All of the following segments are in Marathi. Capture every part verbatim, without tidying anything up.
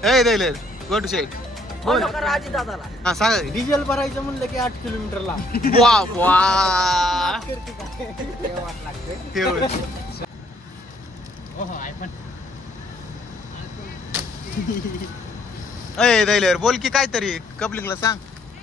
ए दिले गो टू शेट बोल राजी दादाला हा सांग डिझेल भरायचं म्हणलं की आठ किलोमीटरला वा वा ठेव. ए दिले बोल की काहीतरी कपलिंगला सांग.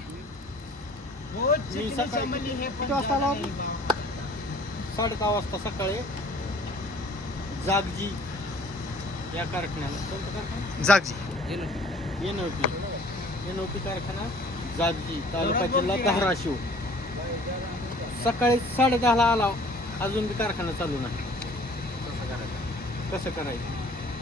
साडे दहा वाजता सकाळी जागजी या कारखान्याला कोणता कारखाना जागजी एनओपी एनओपी कारखाना जागजी तालुका जिल्हा धाराशिव सकाळी साडे दहाला आला अजून बी कारखाना चालू नाही. कसं करायचं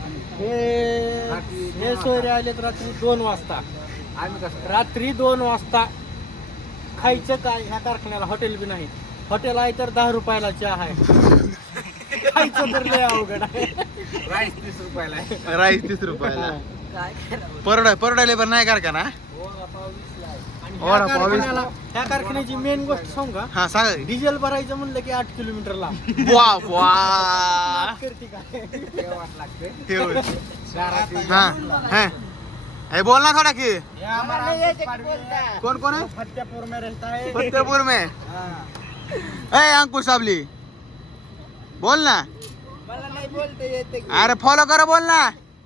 हे हे सोयरे आलेत रात्री दोन वाजता. आम्ही कसं रात्री दोन वाजता खायचं काय ह्या कारखान्याला हॉटेल बी नाही. हॉटेल आहे तर दहा रुपयाला चहा आहे खायचं तर लय अवघड आहे. राईस तीस रुपयाला आहे. राईस तीस रुपयाला काय करावं परवडा परवडायला पण नाही कारखाना. ह्या कारखान्याला ह्या कारखान्याची मेन गोष्ट सांगू का हा सांग डिझेल भरायचं म्हणलं की आठ किलोमीटरला वा वा करते काय ठेव. हा हा ए बोल ना थोड़ा की कौन कौन है फतेहपुर में रहता है. फतेहपुर में ए अंकुश साबली बोल ना. मला नाही बोलता येते अरे फॉलो करो बोल ना.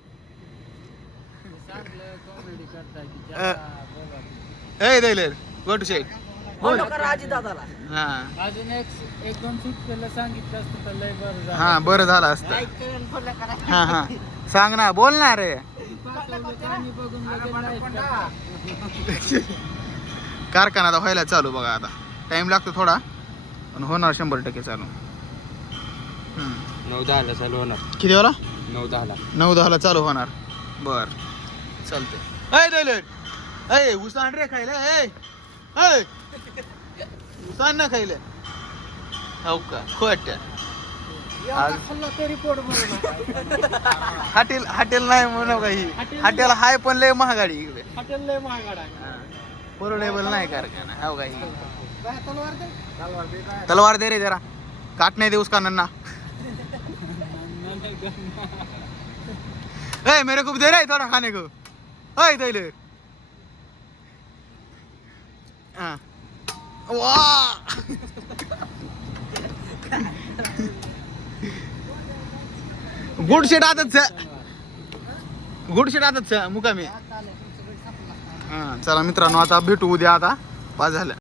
ए दिले गो टू शेट बोल राजी दादाला हा अजून एक एक दोन सूट केलं सांगितलं असतं तर लय बरं झालं. हा बरं झालं असतं. हा हा सांग ना बोल ना रे. कारखाना आता व्हायला चालू बघा. आता टाइम लागतो थोडा पण होणार शंभर टक्के चालू. नऊ दहाला चालू होणार. किती वाला नऊ दहाला नऊ दहाला चालू होणार. बर चालतंय. ए दिले ए उसान रे खायला ए ए उसान ना खायला हो का खोट तरी पोट भरून हॉटेल हॉटेल नाही म्हणू काही हॉटेल हाय पण लय महागाडी इकडे. हॉटेल लय महागड आहे. परवडेबल नाही कारखाना हो काही. तलवार दे रे जरा काट नहीं दे उसका नन्ना. ए मेरे को भी दे रहे थोड़ा खाने को. ओए दे ले. हाँ वाह गुड शेट आताच गुड शेट आताच मुकामी. हा चला मित्रांनो आता भेटू उद्या. आता पाच झालं.